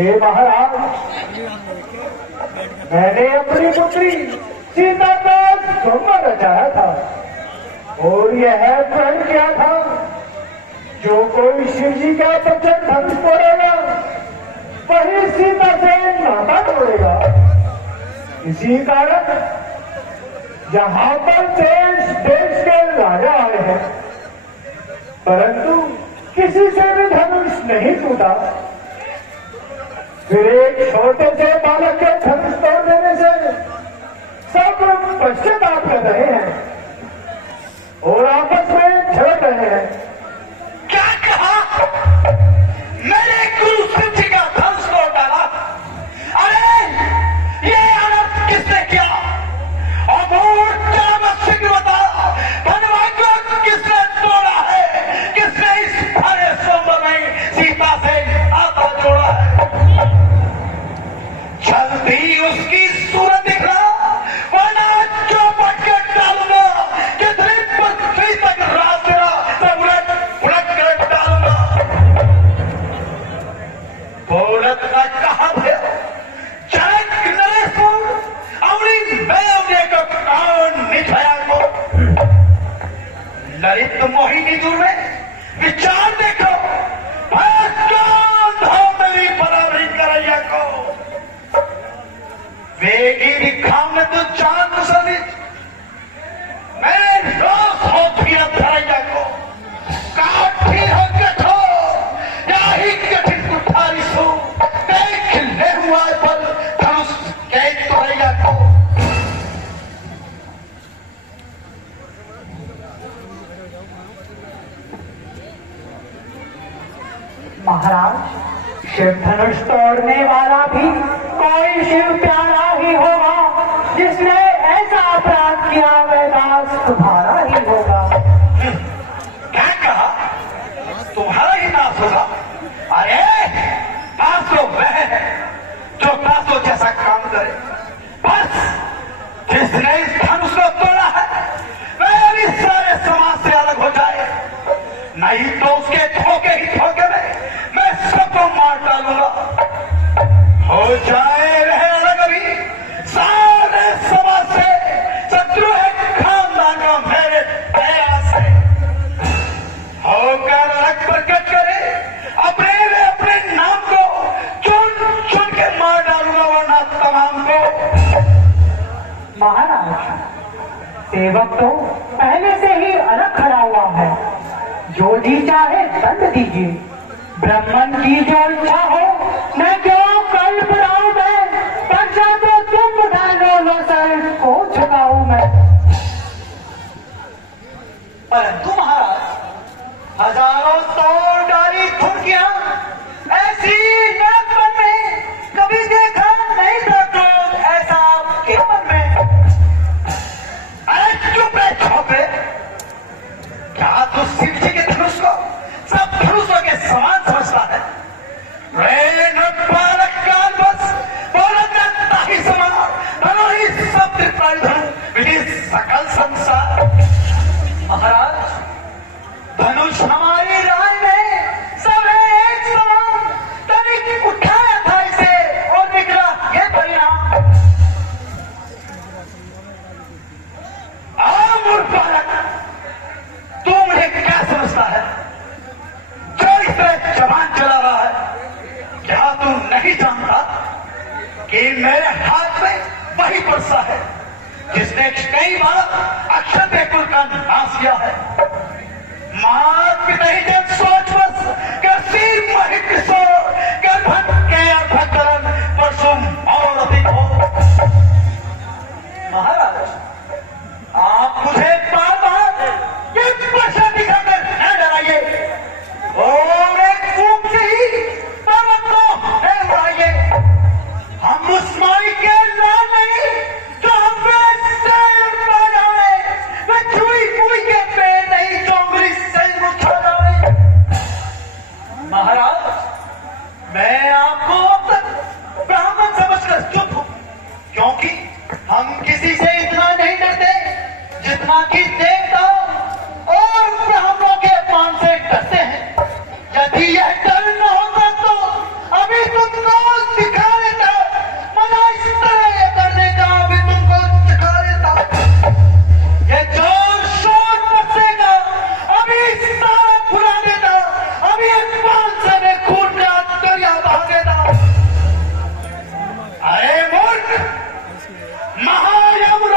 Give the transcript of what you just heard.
हे महाराज, मैंने अपनी पुत्री सीता का स्वयं रचाया था और यह प्रण किया था, जो कोई शिव जी का वचन धर्म तोड़ेगा वही सीता से नाता तोड़ेगा। इसी कारण यहाँ पर देश देश के राजा आए हैं, परंतु किसी से भी धनुष नहीं टूटा। फिर एक छोटे से बालक के धनुष तोड़ देने से सब पश्चाताप कर रहे हैं और आपस में झगड़ रहे हैं। क्या कहा? मेरे गुरु शिव जी का धनुष तोड़ डाला? अरे ये अनर्थ किसने किया? और क्या मुझसे बता, धनवान को किसने तोड़ा है? किसने इस भरे सोमवार में सीता से नाता जोड़ा है? जल्दी उसकी सूरत दिखला, वरना चौपट के डालूंगा। कितनी पृथ्वी तक रास्ता सब उलट कर डालूंगा। बोलत का कहा भैया जनक नरेश्वर अमरी मैं को कान निठाया को ललित मोहिनी दूर में विचार देखो, मेरी बराबरी करैया को वेगी दिखाम में तो चांद सभी मैं रोज हो फिर धरैया को काठी हो कठो या ही कठिन कुठारी सो देख ले हुआ बल धनुष के धरैया को। महाराज, शिव धनुष तोड़ने वाला भी कोई शिव प्यारा ही होगा, जिसने ऐसा अपराध किया वह दास तुम्हारा ही होगा। क्या कहा? तुम्हारा ही दास होगा? अरे दास तो वह है जो दासों जैसा काम करे। बस जिसने इस धनुष को तोड़ा है वह भी सारे समाज से अलग हो जाए, नहीं तो उसके धोखे ही धोखे में मैं सबको मार डालूंगा। हो जाए वह अलग अभी सारे समाज से, शत्रु है खानदान का मेरे दया से। होकर अलग प्रकट करे अपने वे अपने नाम को चुन चुन के मार डालूंगा, वरना तमाम को। महाराज, सेवक तो पहले से ही अलग खड़ा हुआ है, जो जी चाहे दंड दीजिए। ब्राह्मण की जो इच्छा हो मैं क्यों कल बुलाऊं मैं, पर्चा तो तुम डालो लो सर को झुकाऊं मैं। परंतु महाराज, हजारों तोड़ डाली धुनकियां ऐसी नरक में कभी देखा नहीं था। क्रोध ऐसा आपके मन में? अरे चुप रहे छोकरे, क्या तू शिव जी के धनुष को सब धनुषों के समान समझता है? बालक काल बस बोलत ताही समान धनो ही सब त्रिपाल धनु विधि सकल संसार। महाराज, धनुष हमारी राय में सब है एक समान, तनिक उठाया था इसे और निकला ये परिणाम। मूर्ख बालक, तू मुझे क्या समझता है जो इस तरह जबान चला रहा है? क्या तू नहीं जानता कि मेरे हाथ में वही परसा है जिसने कई बार अक्षय कुल का नाश किया है? मात पिता ही जब सोच बस कर सिर महित किशोर कर भक्त के भक्तरन परसुम और अधिक हो। महाराज, आप मुझे बार बार ये भाषा दिखाकर न डराइए और एक फूंक से ही पर्वत को न उड़ाइए। हम उस माई के लाल नहीं जो हमें से उड़ा जाए, वे छुई पुई के पेड़ नहीं जो मेरी सैल उठा जाए। महाराज, मैं आपको अब तक ब्राह्मण समझकर चुप हूं, क्योंकि हम किसी से इतना नहीं डरते जितना कि देवताओं और ब्राह्मणों के अपमान से डरते हैं। यदि यह डर न होता तो अभी तुम महायम